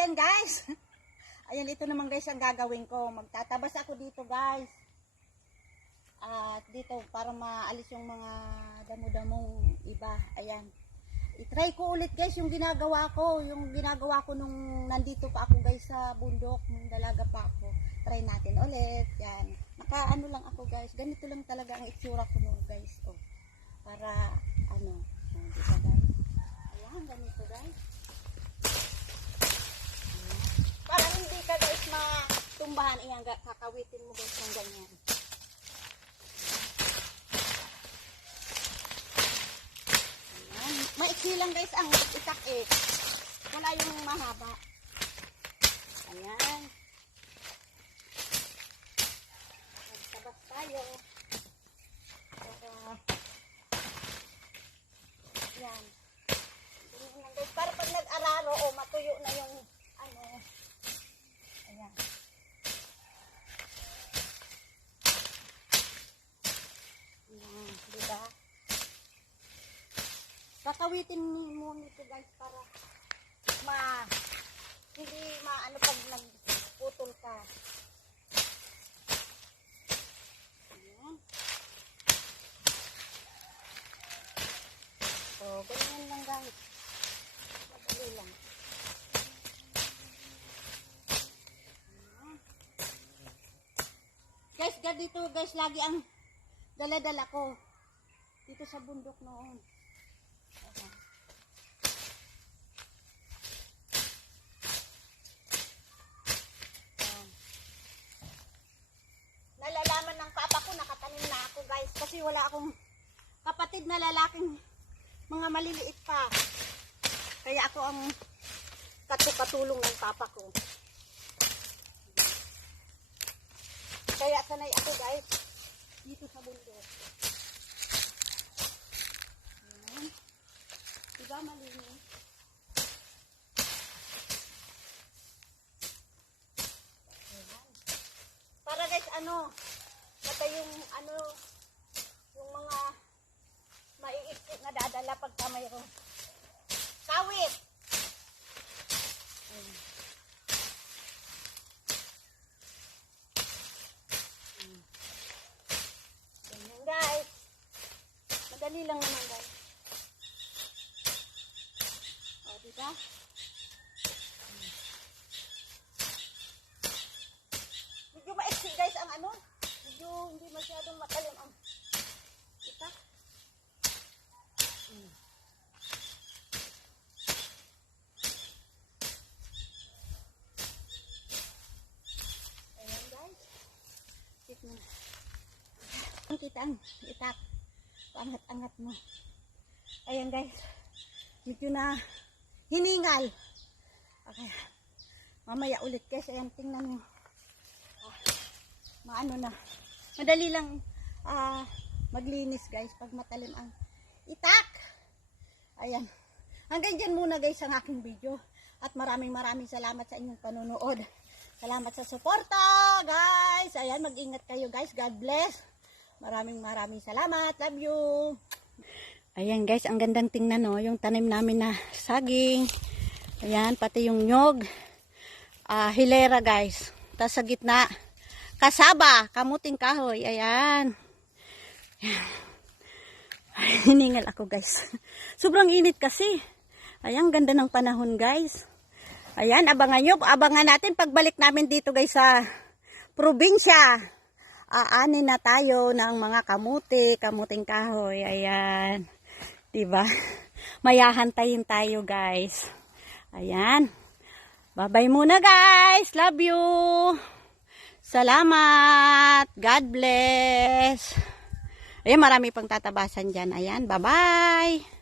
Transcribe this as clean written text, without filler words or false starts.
ayan guys. Ayan, ito naman guys ang gagawin ko. Magtatabas ako dito guys. At dito para maalis yung mga damo-damong iba. Ayan. I-try ko ulit guys yung ginagawa ko. Yung ginagawa ko nung nandito pa ako guys sa bundok. Nung dalaga pa ako. Try natin ulit. Yan. Naka-ano lang ako guys. Ganito lang talaga ang itsura ko nung guys. Oh. Para ano. Dito guys. Ayan, ganito guys. Para hindi ka guys matumbahan, iyan, kakawitin mo guys ng ganyan. Ayan. Maiksi lang guys ang itak eh. Wala yung mahaba. Ayan. Magtabas tayo. Ayan. Para pag nag-araro o matuyo na yung ano. Ayan. Ayan, diba? Kakawitin mo nito guys para hindi maano pag nagputol ka. Ayan. So, ganyan lang guys. Madali lang. Guys, dito guys, lagi ang dala-dala ko. Dito sa bundok noon. Ayan. Ayan. Nalalaman ng papa ko, nakatanim na ako guys. Kasi wala akong kapatid na lalaking mga maliliit pa. Kaya ako ang katulong ng papa ko. Kaya sanay ako guys dito sa bundok. Ayan. Diba malinis? Ayan. Para guys pati yung yung mga maiikit na dadala pagka mayroon kawit. Ayan. Ayan guys. Madali lang naman guys. O, diba? Medyo maiksi guys ang medyo hindi masyadong matalim ang itak. Ayan guys. Tignan. Kita ang itak. Angat-angat mo. Ayan guys. Medyo na hiningal. Okay. Mamaya ulit guys. Ayan, tingnan mo. Maano na. Madali lang maglinis guys pag matalim ang itak. Ayan. Hanggang dyan muna guys ang aking video. At maraming salamat sa inyong panonood. Salamat sa suporta guys. Ayan, mag-ingat kayo guys. God bless. Maraming salamat. Love you. Ayan guys, ang gandang tingnan no, yung tanim namin na saging. Ayan, pati yung nyog. Hilera guys. Tapos sa gitna, kasaba, kamuting kahoy. Ayan. Hiningal ako guys. Sobrang init kasi. Ayan, ganda ng panahon guys. Ayan, abangan nyo. Abangan natin pagbalik namin dito guys sa probinsya. Aanin na tayo ng mga kamuting kahoy. Ayan. Diba? Mayahantayin tayo guys. Ayan. Bye-bye muna guys. Love you. Salamat. God bless. Ayan, marami pang tatabasan dyan. Ayan, bye-bye.